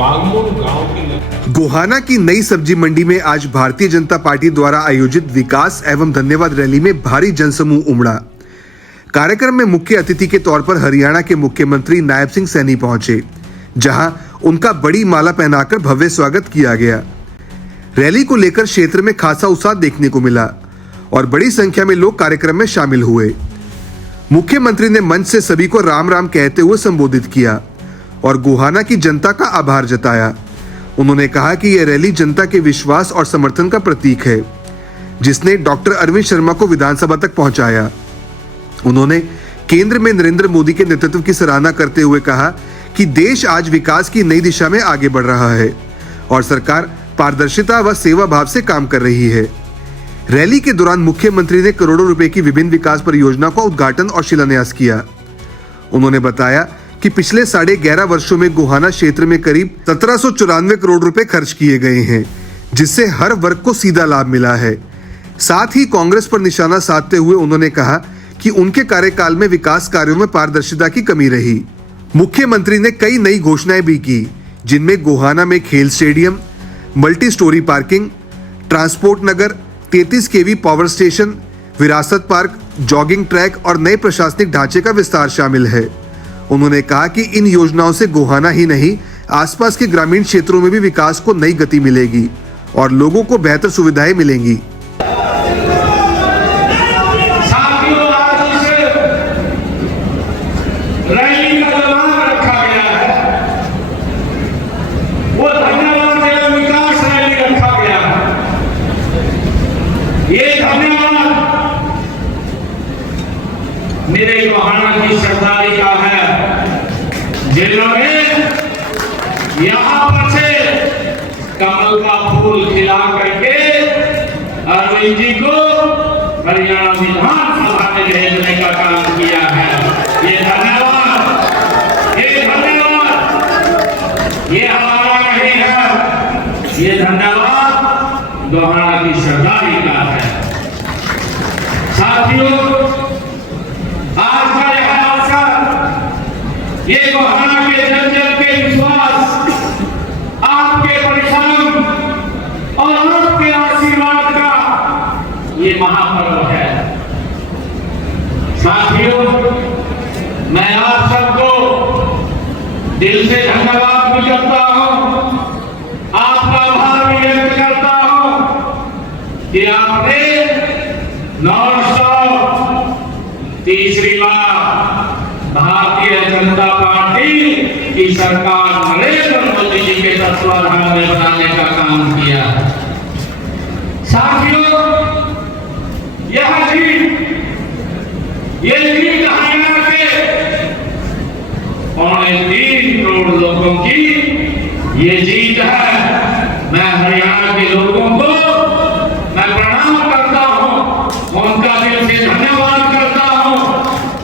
बागमुन गांव की गोहाना की नई सब्जी मंडी में आज भारतीय जनता पार्टी द्वारा आयोजित विकास एवं धन्यवाद रैली में भारी जनसमूह उमड़ा। कार्यक्रम में मुख्य अतिथि के तौर पर हरियाणा के मुख्यमंत्री नायब सिंह सैनी पहुंचे, जहां उनका बड़ी माला पहनाकर भव्य स्वागत किया गया। रैली को लेकर क्षेत्र में खासा उत्साह देखने को मिला और बड़ी संख्या में लोग कार्यक्रम में शामिल हुए। मुख्यमंत्री ने मंच से सभी को राम राम कहते हुए संबोधित किया और गोहाना की जनता का आभार जताया। उन्होंने कहा कि यह रैली जनता के विश्वास और समर्थन का प्रतीक है, जिसने डॉक्टर अरविंद शर्मा को विधानसभा तक पहुंचाया। उन्होंने केंद्र में नरेंद्र मोदी के नेतृत्व की सराहना करते हुए कहा कि देश आज विकास की नई दिशा में आगे बढ़ रहा है और सरकार पारदर्शिता व सेवा भाव से काम कर रही है। रैली के दौरान मुख्यमंत्री ने करोड़ों रुपए की विभिन्न विकास परियोजनाओं का उद्घाटन और शिलान्यास किया। उन्होंने बताया कि पिछले 11.5 वर्षों में गोहाना क्षेत्र में करीब 1794 करोड़ रुपए खर्च किए गए हैं, जिससे हर वर्ग को सीधा लाभ मिला है। साथ ही कांग्रेस पर निशाना साधते हुए उन्होंने कहा कि उनके कार्यकाल में विकास कार्यों में पारदर्शिता की कमी रही। मुख्यमंत्री ने कई नई घोषणाएं भी की, जिनमें गोहाना में खेल stadium, multi storey parking, transport नगर, 33 केवी पावर स्टेशन, विरासत पार्क, जॉगिंग ट्रैक और नए प्रशासनिक ढांचे का विस्तार शामिल है। उन्होंने कहा कि इन योजनाओं से गोहाना ही नहीं, आसपास के ग्रामीण क्षेत्रों में भी विकास को नई गति मिलेगी और लोगों को बेहतर सुविधाएं मिलेंगी। मेरे गोहाना की सरदारी का है, जिन्होंने यहाँ पर से कमल का फूल खिला करके अरविंद जी को हरियाणा विधानसभा में भेजने का काम किया है। ये धन्यवाद, ये हमारा नहीं है, ये धन्यवाद गोहाना की सरदारी का है। साथियों, आज का यह अवसर, ये गोहाना के जन जन के विश्वास, आपके परिश्रम और आपके आशीर्वाद का ये महापर्व है। साथियों, मैं आप सबको दिल से धन्यवाद भी करता हूं, आपका आभार भी व्यक्त करता हूं कि आपने 3री बार भारतीय जनता पार्टी की सरकार नरेंद्र मोदी जी के तत्वाधान में बनाने का काम किया। साथियों, यह जीत हरियाणा के 3.25 करोड़ लोगों की ये जीत है। मैं हरियाणा के लोगों को मैं प्रणाम करता हूं, उनका दिल से धन्यवाद करता हूं।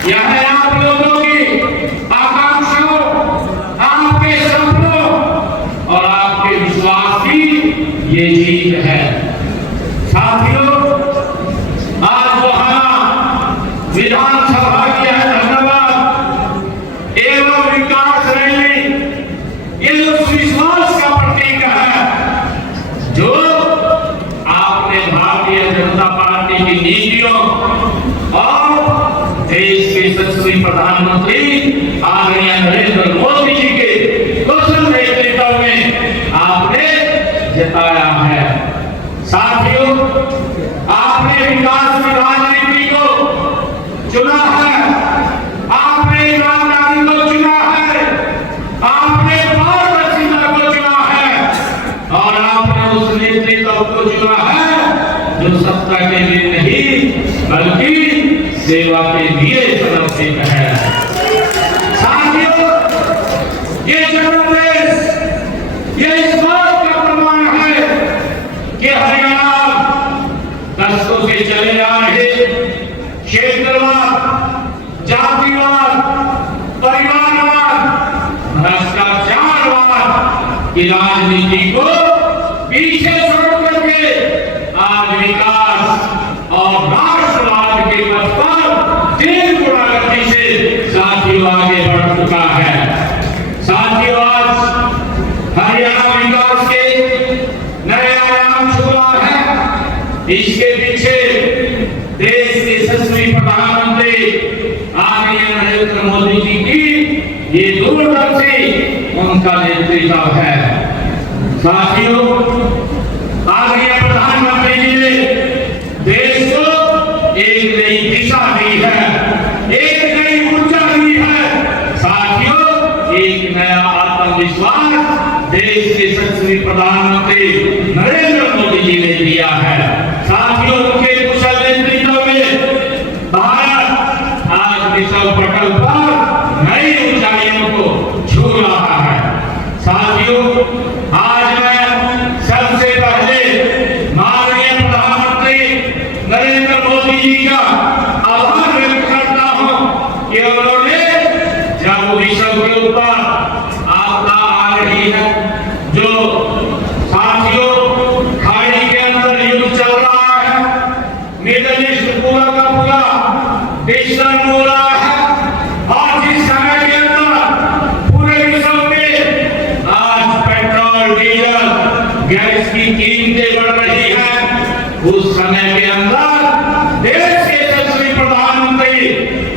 यह है आप लोगों की आकांक्षाओं, आपके सपनों और आपके विश्वास की ये जीत है। साथियों, आज गोहाना विधानसभा की है धन्यवाद एवं विकास रैली, ये उस विश्वास का प्रतीक है जो आपने भारतीय जनता पार्टी की नीतियों और देश के यशस्वी प्रधानमंत्री आदरणीय नरेंद्र मोदी जी के कुशल नेतृत्व में आपने जिताया है। साथियों, आपने विकास की राजनीति को चुना है, आपने ईमानदारी को चुना है, आपने पारदर्शिता को चुना है और आपने उस नेतृत्व को चुना है जो सत्ता के लिए नहीं बल्कि सेवा के लिए समर्पित है। साथियों, ये जनादेश ये इस बात का प्रमाण है कि हरियाणा दशकों से चले आ रहे क्षेत्रवाद, जातिवाद, परिवारवाद, भ्रष्टाचारवाद की राजनीति को पीछे छोड़ करके आज विकास और राष्ट्रवाद के पथ पर 3 गुना गति से साथियों आगे बढ़ चुका है। साथियों, आज इसके पीछे देश के यशस्वी प्रधानमंत्री आदरणीय नरेंद्र मोदी जी की ये दूरदर्शी उनका नेतृत्व है। साथियों, आदरणीय प्रधानमंत्री जी ने देश को एक नई दिशा दी है, एक नई ऊर्जा दी है। साथियों, एक नया आत्मविश्वास देश के यशस्वी प्रधानमंत्री नरेंद्र मोदी जी ने दिया है। साथियों, उनके कुशल नेतृत्व में भारत आज विश्व पटल पर नई ऊंचाइयों को छू रहा है। साथियों, आज मैं सबसे पहले माननीय प्रधानमंत्री नरेंद्र मोदी जी का आभार व्यक्त करता हूं कि उन्होंने जब विश्व के ऊपर आपदा आ रही है, जो साथियों खाड़ी के अंदर युद्ध चल रहा है, मिडल ईस्ट पूरा का पूरा डिस्टर्ब हो रहा है, और जिस समय के अंदर पूरे विश्व में आज पेट्रोल डीजल गैस की कीमतें बढ़ रही हैं, उस समय के अंदर देश के यशस्वी प्रधानमंत्री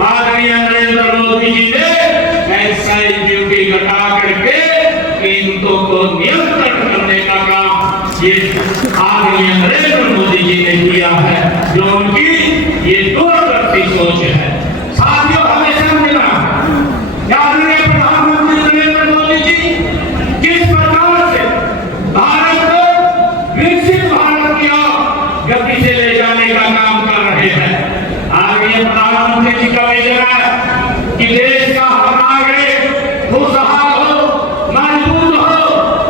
आदरणीय नरेंद्र मोदी जी ने एक्साइज ड्यूटी घटा करके कीमतों को नियंत्रण करने का काम ये आदरणीय नरेंद्र मोदी जी ने किया है, जो उनकी ये दूरदर्शी सोच है। साथियों, हमें समझना है आदरणीय प्रधानमंत्री नरेंद्र मोदी जी किस प्रकार से भारत को विकसित भारत की ओर गति से ले जाने का काम कर रहे हैं। आदरणीय प्रधानमंत्री जी का विजन है कि देश का हर नागरिक खुशहाल हो, मजबूत हो,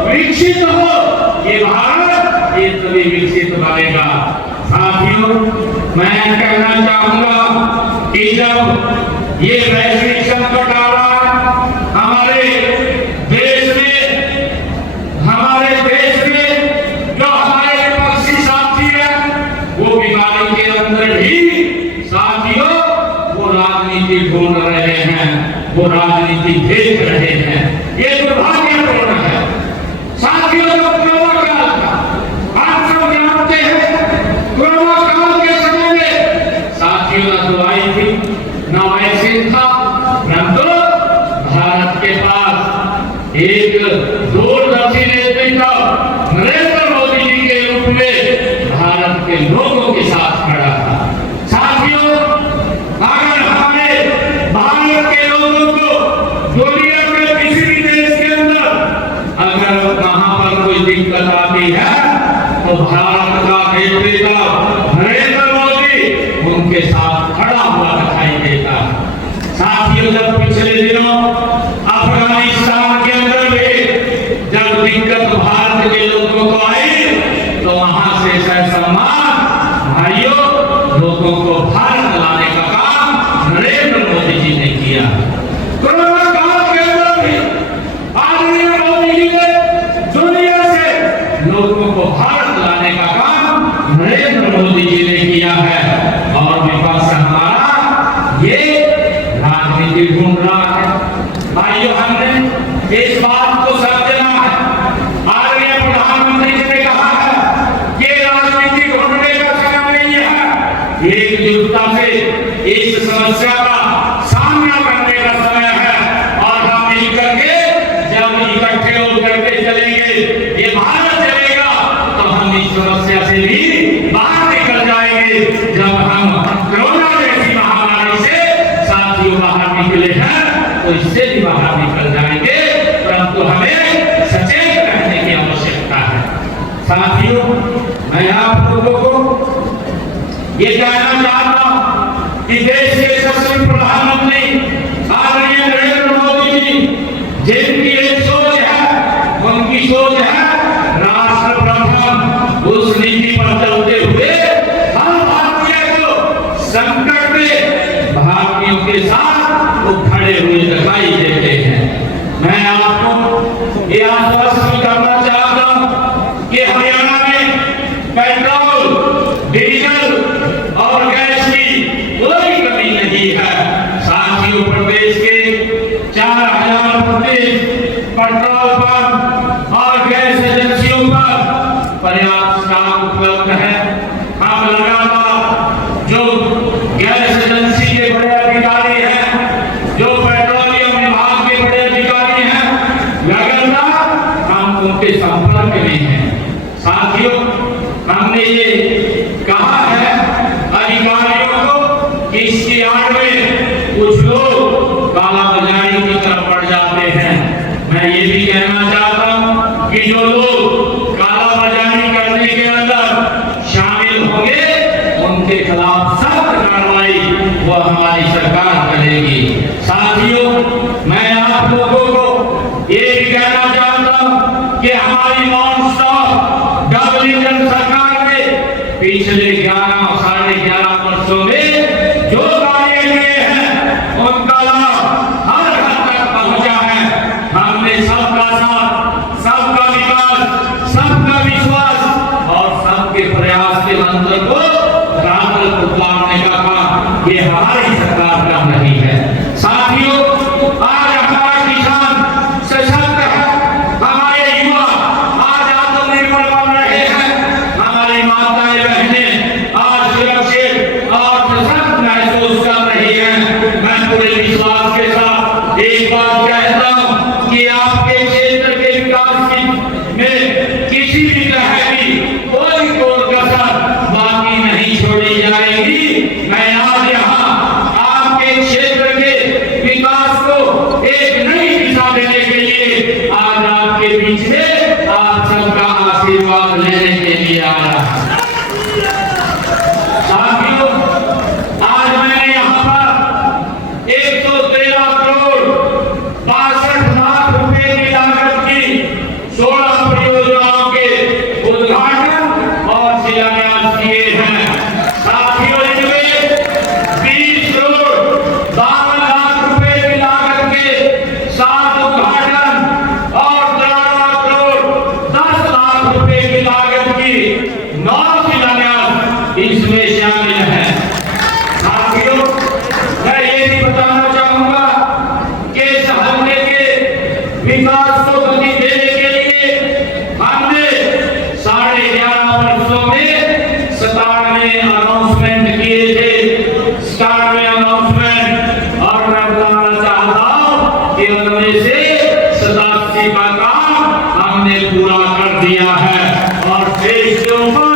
विकसित हो। ये भारत ये तभी विकसित बनेगा। साथियों, मैं कहना चाहूंगा कि जब ये वैश्विक संकट आ रहा है हमारे देश में जो हमारे विपक्षी साथी है, वो बीमारी के अंदर भी साथियों वो राजनीति ढूंढ रहे हैं, वो राजनीति देख रहे हैं। ये दुर्भाग्यपूर्ण है। साथियों, जो कोरोना काल था, आप सब जानते हैं, कोरोना काल के समय में साथियों ना दवाई थी, ना वैक्सीन था, परंतु भारत के पास एक दूरदर्शी नेतृत्व नरेंद्र मोदी जी के रूप में भारत के लोगों के साथ खड़ा था। साथियों, अगर हमारे भारत के लोगों को दुनिया में किसी भी देश के अंदर अगर वहां पर कोई दिक्कत आती है तो भारत का नेतृत्व नरेंद्र मोदी उनके साथ खड़ा हुआ दिखाई देता है। साथियों, जब पिछले दिनों अफगानिस्तान के अंदर भी जब दिक्कत भारत के लोगों को आई तो वहां से सम्मान भाइयों लोगों को भारत लाने का काम नरेंद्र मोदी जी ने किया। कोरोना काल के अंदर भी आदरणीय मोदी जी ने दुनिया से लोगों को भारत लाने का काम नरेंद्र मोदी जी ने किया है। और विपक्ष हमारा ये राजनीति ढूंढ रहा है। भाइयों, हमने इस बात को समझना है। आदरणीय प्रधानमंत्री जी ने कहा है कि राजनीति ढूंढने का समय नहीं है, एकजुटता से इस समस्या का सामना करने का समय है। और हम मिलकर के जब इकट्ठे होकर के चलेंगे, ये भारत चलेगा, तो हम इस समस्या से भी बाहर निकल जाएंगे। जब हम कोरोना जैसी महामारी से साथियों बाहर निकले हैं तो इससे भी बाहर निकल जाएंगे, परंतु हमें सचेत रहने की आवश्यकता है। साथियों, मैं आप लोगों को ये कहना चाहता हूं कि देश के यशस्वी प्रधानमंत्री आदरणीय नरेंद्र मोदी जी जिनकी एक सोच है, उनकी सोच है राष्ट्र प्रथम, उस नीति पर चलते हुए हर भारतीय को संकट में भारतीयों के साथ वो खड़े हुए दिखाई देते हैं। मैं आपको ये आश्वस्त करना चाहता हूं कि हरियाणा में पेट्रोल, डीजल और गैस की कोई कमी नहीं है। साथियों, प्रदेश के 4000 पेट्रोल पंप और गैस एजेंसियों पर पर्याप्त स्टॉक उपलब्ध है। हम उनके खिलाफ सख्त कार्रवाई वो हमारी सरकार करेगी। साथियों, मैं आप लोगों को ये भी कहना चाहता हूं कि हमारी नॉन स्टॉप डबल इंजन सरकार ने पिछले 11 साढ़े 11 वर्षों में जो कार्य किए हैं उनका लाभ हर घर तक पहुंचा है। हमने सबका साथ, सबका विकास, सबका विश्वास और सबके प्रयास के मंत्र को रात उतारने का काम ये हमारी सरकार कर रही है। साथियों, आज हमारा किसान सशक्त है, हमारे युवा आज आत्मनिर्भर बन रहे हैं, हमारी माताएं बहनें आज सुरक्षित और सशक्त महसूस कर रही हैं। मैं पूरे विश्वास के साथ एक बात कहता हूं कि आपके क्षेत्र के विकास में किसी भी तरह की कोई कसर बाकी नहीं छोड़ी जाएगी। मैं आज यहाँ आपके क्षेत्र के विकास को एक नई दिशा देने के लिए आज आपके बीच में आप सबका आशीर्वाद लेने के लिए आया। साथियों, आज मैंने यहाँ पर 113 करोड़ 62 लाख रुपए की लागत की 16 परियोजनाओं के उद्घाटन और शिलान्यास किए हैं। साथियों, इनमें 20 करोड़ 52 लाख रुपए की लागत के 7 उद्घाटन और 53 करोड़ 10 लाख रुपए की लागत की 9 शिलान्यास इसमें शामिल है। साथियों, मैं ये भी बताना चाहूंगा कि इस हल्के के विकास को गति देने के लिए हमने 11.5 वर्षों में 97 अनाउंसमेंट किए थे। 97 अनाउंसमेंट, और मैं बताना चाहता हूं कि उनमें से 87 का काम हमने पूरा कर दिया है और देश के ऊपर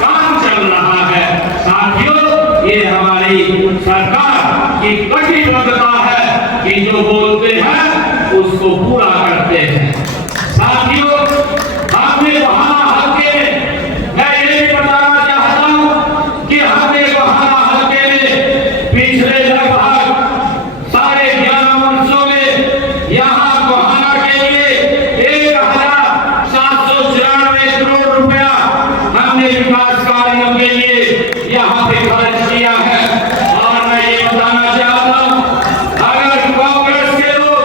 काम चल रहा है। साथियों, ये हमारी सरकार की कटिबद्धता है कि जो बोलते हैं उसको पूरा करते हैं। साथियों, हमने बहाना हल्के में, मैं ये भी बताना चाहता हूं कि हमने बहाना हल्के में पिछले लगभग 11.5 वर्षों में यहाँ बहाना के लिए 1,794 करोड़ रुपया हमने विकास कार्यों के लिए यहाँ पे खर्च किया है। और मैं ये बताना चाहता हूँ, अगर कांग्रेस के लोग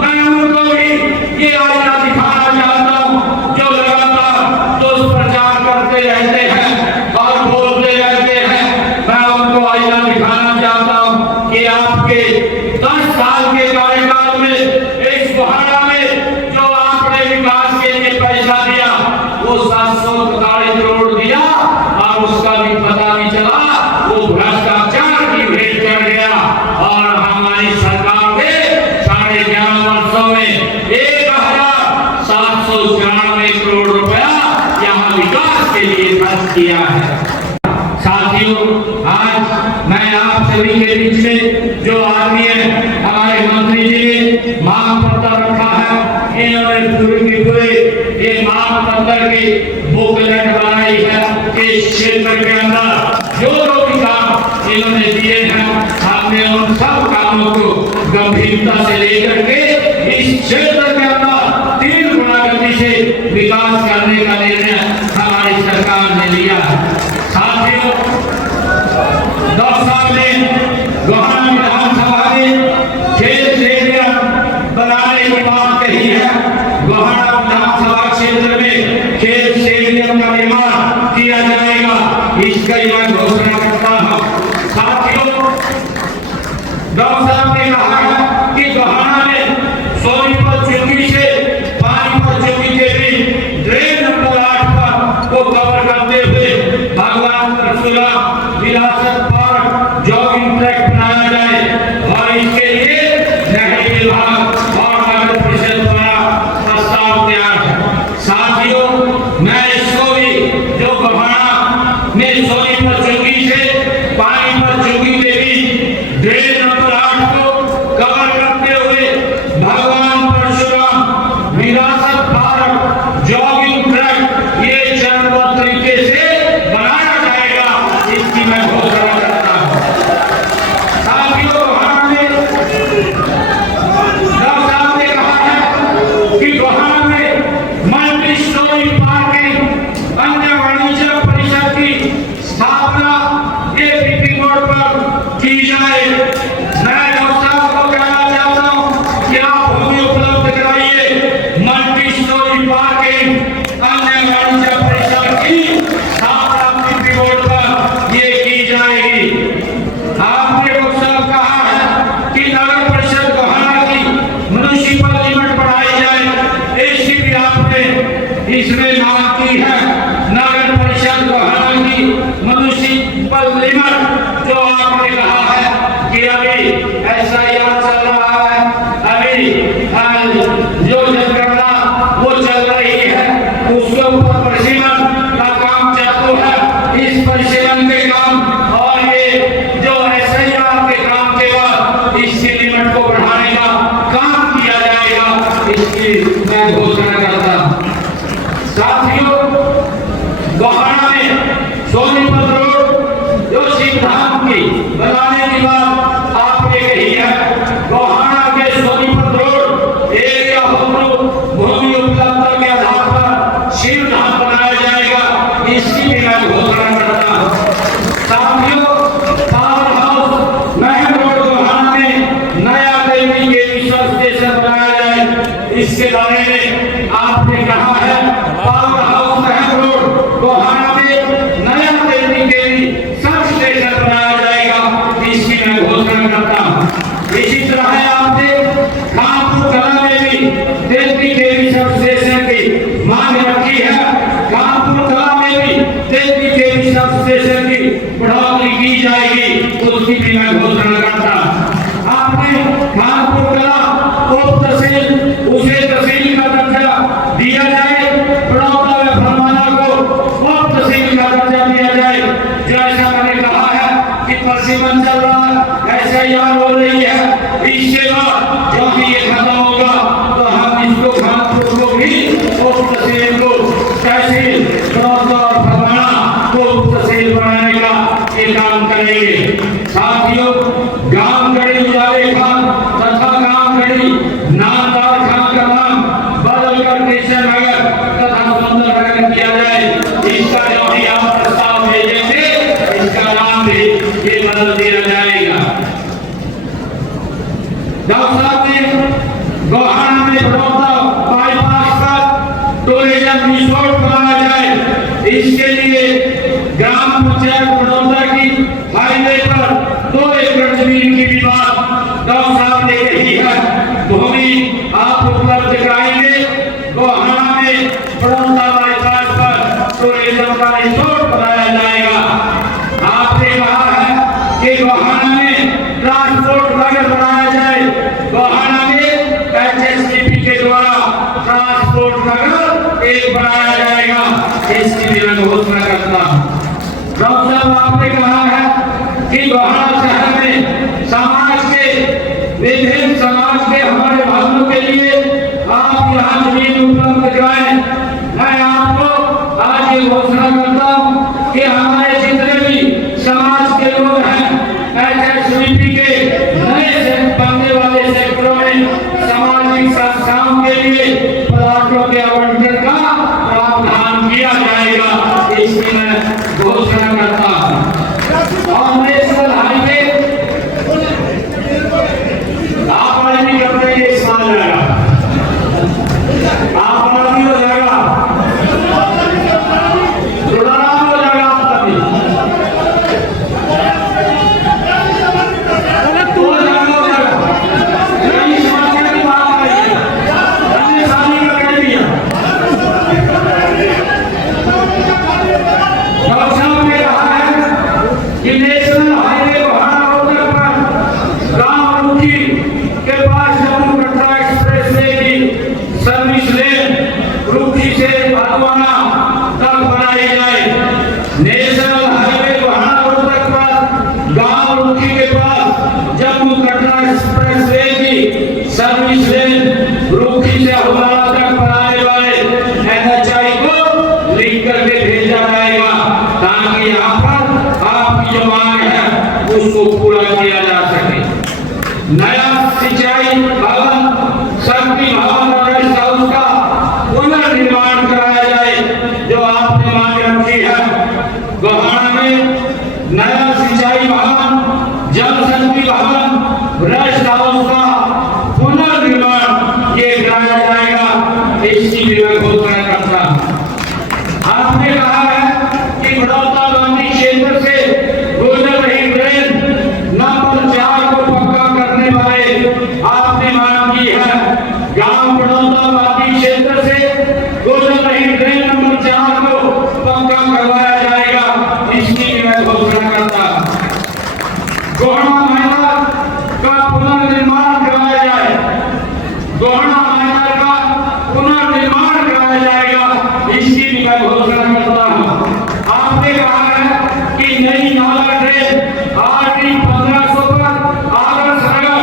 मैं उनको भी ये आईना दिखाना चाहता हूँ जो लगातार दुष्प्रचार करते रहते हैं और बोलते रहते हैं। मैं उनको आईना दिखाना चाहता हूँ कि आपके 10 साल के कार्यकाल में इस बहाना में जो आपने विकास के लिए पैसा दिया वो 743 करोड़ दिया और उसका भी पता नहीं चला, वो भ्रष्टाचार की भेंट चढ़ गया। और हमारी सरकार ने 11.5 वर्षों में 1,794 करोड़ रुपया यहाँ विकास के लिए खर्च किया है। साथियों, आज मैं आप सभी के बीच में जो आदमी है, हमारे मंत्री जी ने मांग पत्र रखा है, इन्होंने पूरे ये मांग पत्र की बुकलेट बनाई है। इस क्षेत्र के अंदर जो भी काम इन्होंने दिए हैं, हमने उन सब कामों को गंभीरता से लेकर के इस क्षेत्र के अंदर 3 गुना गति से विकास करने का निर्णय हमारी सरकार ने लिया है। साथियों, डॉक्टर साहब ने गोहाना विधानसभा में खेल स्टेडियम बनाने की बात कही है। गोहाना विधानसभा क्षेत्र में खेल स्टेडियम का निर्माण किया जाएगा, इसकी मैं घोषणा करता हूँ। साथियों, डॉक्टर साहब ने कहा है कि गोहाना में सोनीपत चुंगी से पानीपत चुंगी के बीच ड्रेन नंबर 8 पर को कवर करते हुए भगवान परशुराम विरासत पार्क जॉगिंग ट्रैक बनाया जाए और इसके लिए नहरी विभाग और नगर परिषद द्वारा प्रस्ताव तैयार है। साथियों, मैं इसको भी जो गोहाना में सोनीपत चुंगी से पानीपत चुंगी के बीच ड्रेन नंबर 8 को कवर करते हुए भगवान परशुराम विरासत पार्क जॉगिंग ट्रैक ये चरणबद्ध तरीके से बनाया सोनीपत रोड जो शिवधाम की बनाने की बात आपने कही है, गोहाना के सोनीपत रोड एरिया भूमि उपलब्धता के आधार पर शिवधाम बनाया जाएगा, इसकी भी मैं घोषणा करता हूँ। साथियों, power house Meham road Gohana में नया देवी के सब स्टेशन बनाया जाए, इसके बारे में आपने कहा है। Power house Meham road Gohana में नया देवी के सब स्टेशन बनाया जाएगा, इसकी मैं घोषणा करता हूँ। इसी तरह आपने कानपुर कला में भी देवी के सब स्टेशन की मांग रखी है, कानपुर कला में भी देवी के सब स्टेशन की बढ़ोतरी की जाएगी, उसकी भी मैं घोषणा करता हूँ। आपने कानपुर कला उप तहसील उसे तहसील का दर्जा दिया जाए, बड़ौदा व भरमाना को उप तहसील का दर्जा दिया जाए। जैसा मैंने कहा है कि प्रशिमन चल रहा है, SIR हो रही है, इसके बाद जब भी ये खत्म होगा तो हम इसको कानपुर को भी उप तहसील को तहसील बड़ौदा और भरमाना को उप तहसील बनाने का ये काम करेंगे। साथियों, गांव गढ़ी उजाले खान तथा गांव गढ़ी नामदार खान का नाम बदलकर कृष्ण नगर तथा सुंदर नगर किया जाए, इसका जो भी आप प्रस्ताव भेजेंगे इसका नाम भी ये बदल दिया जाएगा। डॉक्टर साहब ने गोहाना में बड़ौदा बाईपास पर टूरिज्म रिसोर्ट बनाया जाए, इसके लिए ग्राम पंचायत बड़ौदा की हाईवे पर 2 एकड़ जमीन की भी बात डॉक्टर साहब ने कही है, भूमि आप उपलब्ध कराएंगे। गोहाना में बड़ौदा बाईपास पर टूरिज्म का रिसोर्ट बनाया जाएगा। आपने कहा है कि गोहाना में ट्रांसपोर्ट नगर बनाया जाए, गोहाना में HSDP के द्वारा ट्रांसपोर्ट नगर एक बनाया जाएगा, इसकी भी मैं घोषणा करता हूँ। डॉक्टर साहब, आपने कहा है कि गोहाना शहर में समाज के विभिन्न समाज के हमारे भाइयों के लिए आप यहाँ जमीन उपलब्ध कराएं। मैं आपको आज ये घोषणा करता हूँ कि हमारे जितने भी समाज के लोग हैं, HSDP के नए बनने वाले सेक्टरों में सामाजिक संस्थाओं के लिए प्लाटों के आवंटन का प्रावधान किया जाएगा, इसकी मैं घोषणा करता हूँ। और नेशनल हाईवे आप नहीं करते, ये इस्तेमाल जाएगा, आप नहीं हो जाएगा, जुड़ाना हो जाएगा आपका भी, तो जाएगा यही समस्या की बात है, हमने शादी का कह दिया। डॉक्टर साहब ने कहा है कि नेशनल हाईवे गोहाना रोड पर गांव रुखी के पास जम्मू कटरा एक्सप्रेसवे की सर्विस लेन रुखी से भागवाना तक बनाई जाए। नेशनल हाईवे गोहाना रोड पर गांव रुखी के पास जम्मू कटरा एक्सप्रेसवे की सर्विस लेन रुखी से हमारा तक बनाने वाले NHI को लिंक करके भेजा जाएगा, ताकि यहाँ पर आपकी जो मांग है उसको पूरा किया जा सके। नया सिंचाई भवन, शक्ति भवन और रेस्ट हाउस का पुनर्निर्माण कराया जाए, जो आपने मांग रखी है। गोहाना में नया सिंचाई भवन, जल शक्ति भवन, रेस्ट हाउस का पुनर्निर्माण ये कराया जाएगा, इसकी भी मैं घोषणा करता हूँ। आपने कहा है कि बड़ौदा गांधी क्षेत्र से गुजर रही ट्रेन नंबर 4 को पक्का करने वाले आपने मांग की है। गांव बड़ौदा गांधी क्षेत्र से गुजर रही ट्रेन नंबर 4 को पक्का करवाया जाएगा, इसकी भी मैं घोषणा करता हूँ। गोहाना मैदान का पुनर्निर्माण कराया जाए, गोहाना मैदान का पुनर्निर्माण कराया जाएगा, इसकी भी मैं घोषणा करता हूँ। आपने कहा है कि नई नाला ट्रेन RD 1500 पर आदर्श नगर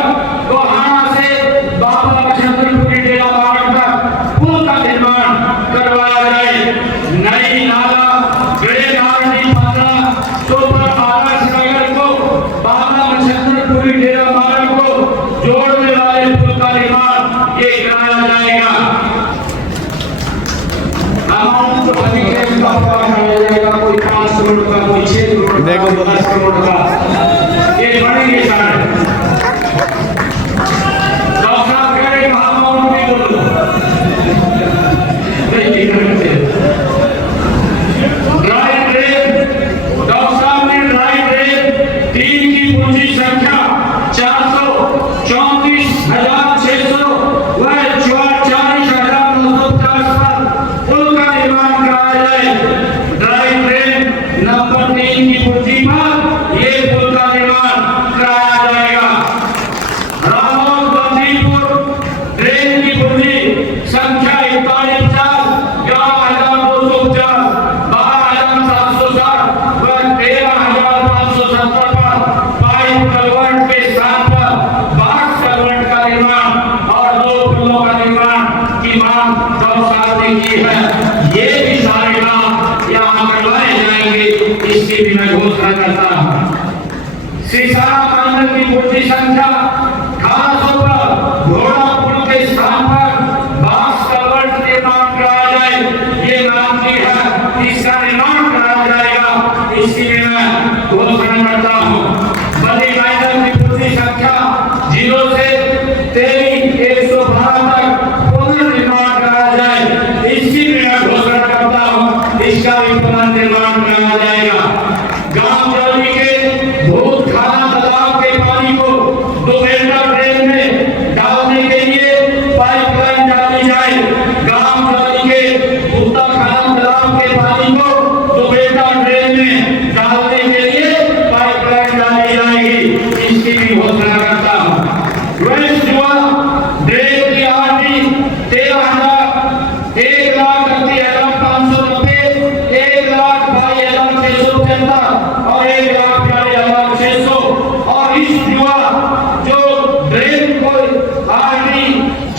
गोहाना से बाबा चंद्रपुरी डेरा बाग तक पुल का निर्माण करवाया जाए। नई नाला ट्रेन RD 15 करोड़ का, कोई 6 करोड़ का, कोई 10 करोड़ का, ये बढ़ेंगे सारे। डॉक्टर साहब कह रहे महामारी नहीं बोलो, नहीं करते। ड्राई ट्रेन, डॉक्टर साहब ने ड्राई ट्रेन 3 की पूंजी संख्या 434,600 व 40,950 पर पुल का निर्माण कराया जाए। ड्राई ट्रेन नंबर 3 की पूंजी पर ये पुल का निर्माण कराया जाएगा। रामोद बंदीपुर ट्रेन की पूंजी संख्या 41,50, 11,250, 12,760 व 13,570 पर पाइप कलवर्ट के साथ बाक्स कलवर्ट का निर्माण और 2 पुलों का निर्माण की मांग डॉक्टर साहब ने की है। ये भी सारे काम यहाँ करवाए जाएंगे, इसकी भी मैं घोषणा करता हूँ। सिसारा बंदर की पूंजी संख्या 1800 पर घोड़ा पुल के स्थान पर बाक्स कलवर्ट निर्माण कराया जाए, ये मांग की है, इसका निर्माण कराया जाएगा, इसकी भी मैं घोषणा करता हूँ। बड़ी मैदान की पूंजी संख्या 0 से 23,112 तक पुनर्निर्माण कराया जाए, इसकी भी मैं घोषणा करता हूँ, इसका भी पुनर्निर्माण कराया जाएगा। गांव जौली के भूत खाना तालाब के पानी को दुबेटा ट्रेन में डालने के लिए पाइपलाइन डाली जाए। गांव जौली के भूता खाना तालाब के पानी को दुबेटा ट्रेन में डालने के लिए पाइपलाइन डाली जाएगी, इसकी भी घोषणा करता हूँ। वेस्ट जुआ ट्रेन की आरटी 1,30,590, 1,22,675 और 1,42,600 और इस जुआ जो ट्रेन को आरटी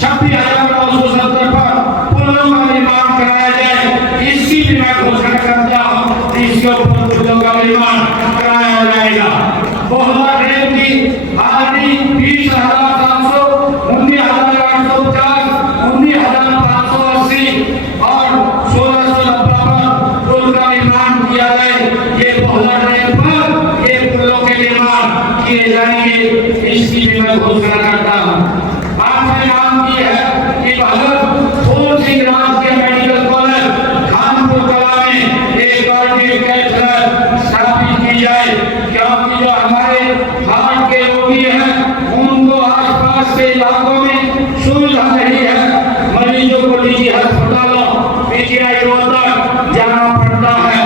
26,970 पर पुलों का निर्माण कराया जाए, इसकी भी मैं घोषणा करता हूँ, इसके ऊपर पुलों का निर्माण कराया जाएगा। बोहला ट्रेन की आरटी 20,700, 19,850, 19,580 और 1,690 पर पुल का निर्माण किया जाए। ये बोहला ट्रेन पर ये पुलों के निर्माण किए जाएंगे, इसकी भी मैं घोषणा करता हूँ। आपने मांग की है कि भगत फूल सिंह राजकीय मेडिकल कॉलेज खानपुर कला में एक कार्डियक कैथ स्थापित की जाए, क्योंकि जो हमारे हार्ट के रोगी हैं उनको आसपास के इलाकों में सुविधा नहीं है, मरीजों को निजी अस्पतालों पीजीआई तक जाना पड़ता है।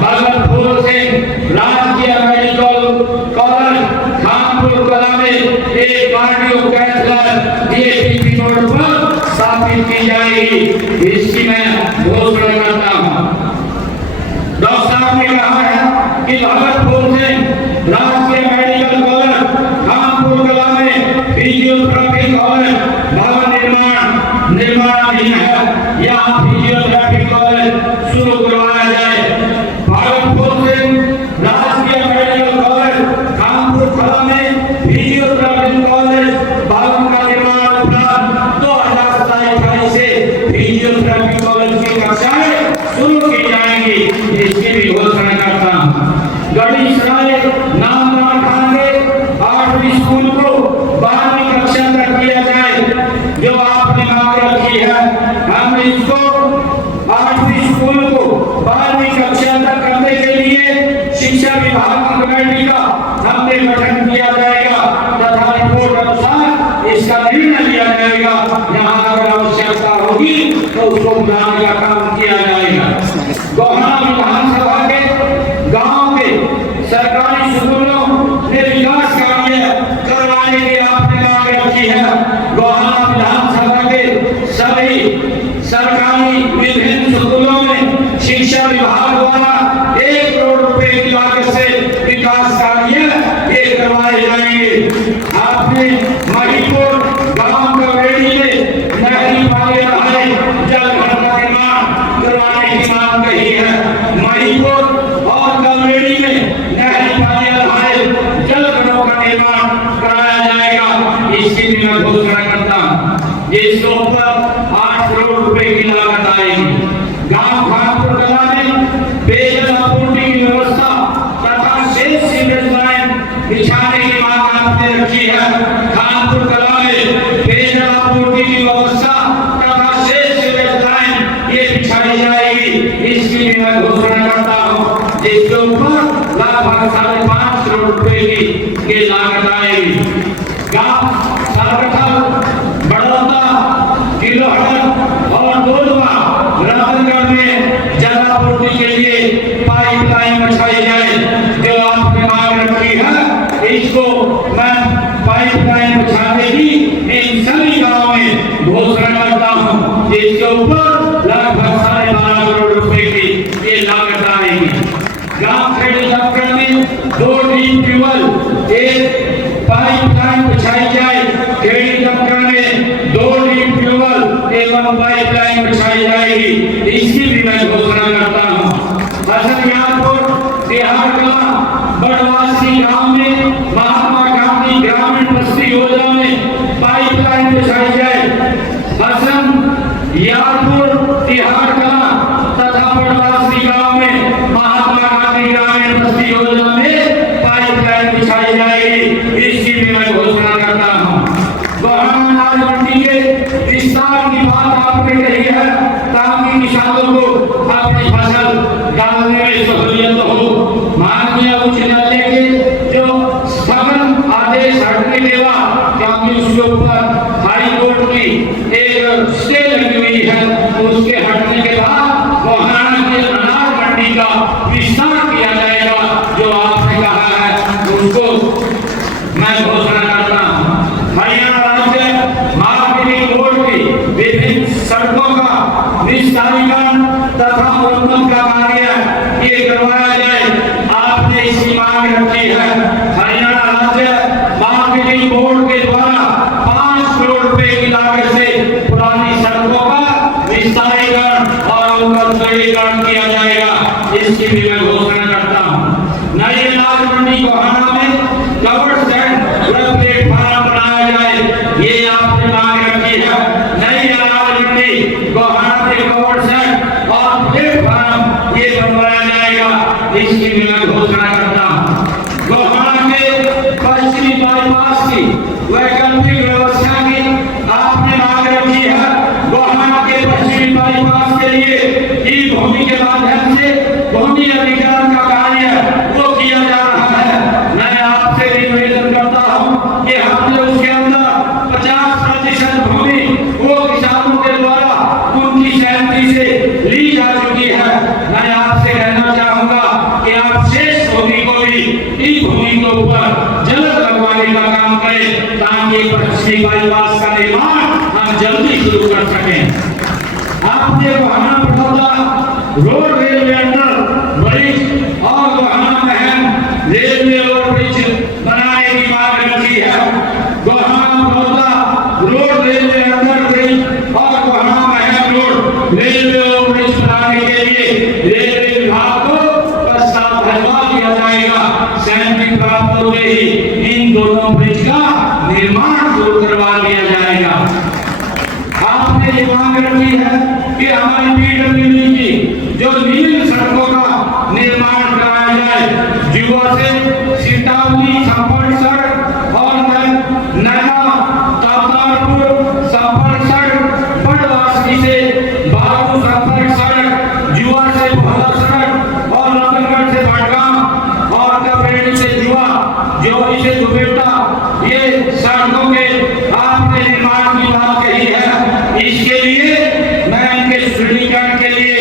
भगत फूल सिंह राजकीय मेडिकल कॉलेज खानपुर कला में एक कार्डियक कैथ डीएपी रोड पर स्थापित की जाएगी, इसकी मैं घोषणा करता हूँ। डॉक्टर साहब ने कहा है कि भगत फूल सिंह राजकीय मेडिकल कॉलेज खानपुर कला में फिजियोथेरेपी कॉलेज भवन निर्माणाधीन है, यहाँ फिजियोथेरेपी कॉलेज शुरू करवाया जाए। भगत फूल सिंह राजकीय मेडिकल कॉलेज खानपुर कला में फिजियोथेरेपी कॉलेज भवन का निर्माण उपरांत 2027 से फिजियोथेरेपी कॉलेज की कक्षाएं शुरू की जाएंगी, इसकी भी घोषणा करता हूँ। गढ़ी सराय नामदार खाने 8वीं स्कूल को 12वीं कक्षा तक किया जाए, जो आपने मांग रखी है, हम इसको 8वीं स्कूल को 12वीं कक्षा तक करने के लिए शिक्षा विभाग की कमेटी का हमने गठन किया जाएगा तथा रिपोर्ट अनुसार इसका निर्णय लिया जाएगा। यहाँ अगर आवश्यकता होगी तो उसको बुलाने का काम किया जाएगा। गोहाना विधानसभा के गांव के सरकारी स्कूलों में विकास कार्य करवाने की आपने मांग रखी है। गोहाना विधानसभा के सभी सरकारी विभिन्न स्कूलों में शिक्षा विभाग द्वारा 1 करोड़ रुपए की लागत से विकास कार्य ये करवाए जाएंगे। आपने मणिपुर गांव कवेड़ी में नहरी पानी रहाए जल घर का निर्माण करवाने की मांग कही है। मणिपुर और कवेड़ी में नहरी पानी रहाए जल घरों का निर्माण कराया जाएगा, इसकी भी मैं घोषणा करता हूँ, जिसके ऊपर 8 करोड़ रुपए की लागत आएगी। गांव खानपुर कला में पेयजल आपूर्ति की व्यवस्था लगभग 5.5 करोड़ रुपए की ये लागत आएगी। गांव सारकथल, बड़ौदा, किलोहट और दोलवा रामगढ़ में जलापूर्ति के लिए पाइपलाइन बिछाई जाए। जो आपने मांग रखी है, इसको मैं पाइपलाइन बिछाने की इन सभी गाँव में घोषणा करता हूँ। इसके ऊपर लगभग 12.5 करोड़ रुपए की ये लागत आएगी। गांव खेड़ी दफ्तर में 2 डीप ट्यूबवेल, एक पाइपलाइन बिछाई जाए। खेड़ी दफ्तर में 2 डीप ट्यूबवेल एवं पाइपलाइन बिछाई जाएगी। इसकी भी मैं घोषणा करता हूँ। हसनयापुर, तिहाड़कला, बड़वासी गांव में महात्मा गांधी ग्रामीण बस्ती योजना में पाइपलाइन बिछाई जाए। हसनयापुर, तिहाड़कला तथा बड़वासी गांव में महात्मा गांधी ग्रामीण बस्ती योजना में पाइपलाइन बिछाई जाएगी। इसकी भी मैं घोषणा करता हूँ। अनाज मंडी के विस्तार की बात आपने कही है, ताकि किसानों को अपनी फसल डालने में सहूलियत हो। माननीय उच्च न्यायालय के जो स्थगन आदेश हटने के बाद, क्योंकि उसके ऊपर हाई कोर्ट की एक स्टे लगी हुई है, उसके हटने के बाद गोहाना के अनाज मंडी का विस्तार किया जाएगा। जो आपने कहा है उसको मैं घोषणा करता हूँ। हरियाणा राज्य मार्केटिंग बोर्ड की विभिन्न सड़कों का विस्तारीकरण तथा उन्नत का कार्य ये करवाया जाए। आपने इसकी मांग रखी है। हरियाणा राज्य मार्केटिंग बोर्ड के द्वारा 5 करोड़ रुपए की लागत से पुरानी सड़कों का विस्तारीकरण और उन्नतीकरण किया जाएगा। इसकी भी मैं घोषणा करता हूँ। नई अनाज मंडी गोहाना में कवर स्टैंड प्लेटफार्म बनाया जाए। ये आपने मांग रखी है। नई अनाज मंडी गोहाना के कवर स्टैंड और प्लेटफार्म ये बनवाया जाएगा। इसकी भी मैं घोषणा करता हूँ। गोहाना के पश्चिमी बाईपास की वैकल्पिक व्यवस्था की आपने मांग रखी है। गोहाना के पश्चिमी बाईपास के लिए ई भूमि के माध्यम से भूमि अधिग्रहण का कार्य वो किया जा रहा है। मैं आपसे निवेदन करता हूँ कि हमने उसके अंदर 50% भूमि वो किसानों के द्वारा उनकी सहमति से ली जा चुकी है। मैं आपसे कहना चाहूंगा कि आप शेष भूमि को भी ई भूमि के ऊपर जल्द लगवाने का काम करें, ताकि पश्चिमी बाईपास का निर्माण हम जल्दी शुरू कर सकें। आपने Gohana Baroda road railway under bridge और गोहाना महम रेलवे ओवरब्रिज बनाने की मांग रखी है। Gohana Baroda road railway under bridge और Gohana Maham road railway overbridge बनाने के लिए रेलवे विभाग को प्रस्ताव भिजवा दिया जाएगा। सहमति प्राप्त होते ही इन दोनों ब्रिज का निर्माण शुरू करवा दिया जाएगा। आपने ये मांग रखी है कि हमारी पीडब्ल्यूडी की जो नील सड़कों का निर्माण कराया जाए। जुआ से सीतावली संपर्क सड़क और नैना तातारपुर संपर्क सड़क, बड़वासी से बाबू संपर्क सड़क, जुआ से भोला सड़क और रतनगढ़ से भटगांव और कपेड़ी से जुआ जो इसे दुबेटा, ये सड़कों के आपने निर्माण की बात कही है। इसके लिए मैं इनके सुदृढ़ीकरण के लिए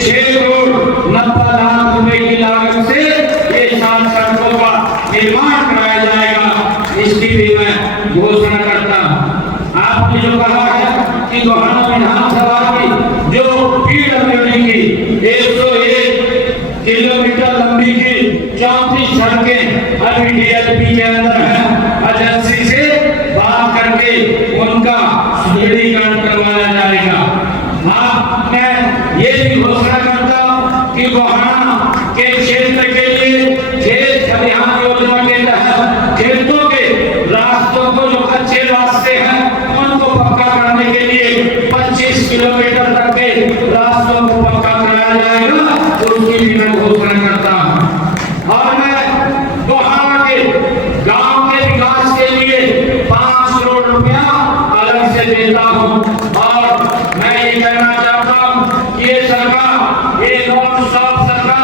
6 करोड़ 90 लाख रुपए की लागत से ये 7 सड़कों का निर्माण कराया जाएगा। इसकी भी मैं घोषणा करता हूँ। आपने जो कहा है कि गोहाना विधानसभा की जो पीडब्ल्यूडी की 101 किलोमीटर लंबी की 34 सड़कें अभी डीएलपी के अंदर है, एजेंसी से बात करके उनका सुदृढ़ीकरण करवाया जाएगा। हाँ, मैं ये भी घोषणा करता हूँ कि गोहाना के क्षेत्र के लिए खेत खलिहान योजना के तहत खेतों के रास्तों को जो कच्चे रास्ते हैं उनको पक्का करने के लिए 25 किलोमीटर तक के रास्तों को पक्का कराया जाएगा। उसकी भी मैं घोषणा करता हूँ। और मैं गोहाना के गांव के विकास के लिए 5 करोड़ रुपया अलग से देता हूँ। और मैं ये कहना चाहता हूँ कि ये सरकार, ये नॉन स्टॉप सरकार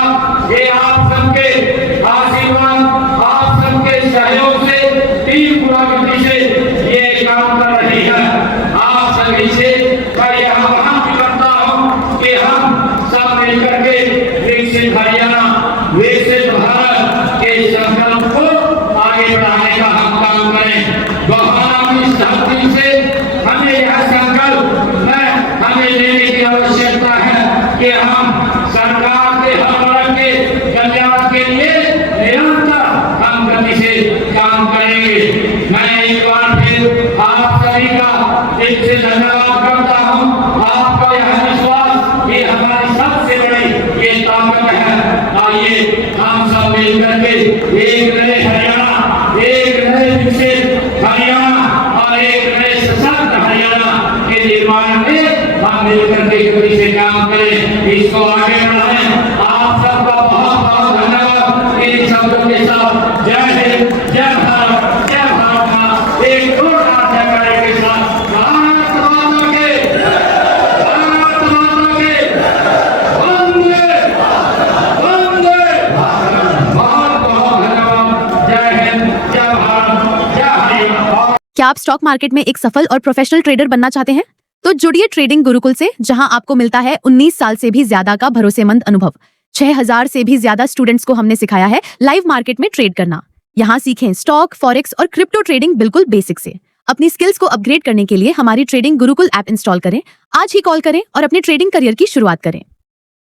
निरंतर हम गति से काम करेंगे। मैं एक बार फिर आप सभी का दिल से धन्यवाद करता हूँ। आपका यह विश्वास ये हमारी सबसे बड़ी ये ताकत है। आइए हम सब मिलकर के एक नए हरियाणा, एक नए विकसित हरियाणा और एक नए सशक्त हरियाणा के निर्माण में हम मिलकर के गति से काम करें, इसको आगे बढ़ाएं। आप सबका बहुत बहुत धन्यवाद। इन शब्दों के साथ जय हिंद, जय भारत, जय भारत मां। एक जोरदार जयकारे के साथ भारत माता के, भारत माता के वंदे वंदे। बहुत बहुत धन्यवाद। जय हिंद, जय भारत, जय हरियाणा। क्या आप स्टॉक मार्केट में एक सफल और प्रोफेशनल ट्रेडर बनना चाहते हैं? तो जुड़िए ट्रेडिंग गुरुकुल से, जहां आपको मिलता है 19 साल से भी ज्यादा का भरोसेमंद अनुभव। 6000 से भी ज्यादा स्टूडेंट्स को हमने सिखाया है लाइव मार्केट में ट्रेड करना। यहाँ सीखें स्टॉक, फॉरेक्स और क्रिप्टो ट्रेडिंग बिल्कुल बेसिक से। अपनी स्किल्स को अपग्रेड करने के लिए हमारी ट्रेडिंग गुरुकुल ऐप इंस्टॉल करें। आज ही कॉल करें और अपने ट्रेडिंग करियर की शुरुआत करें।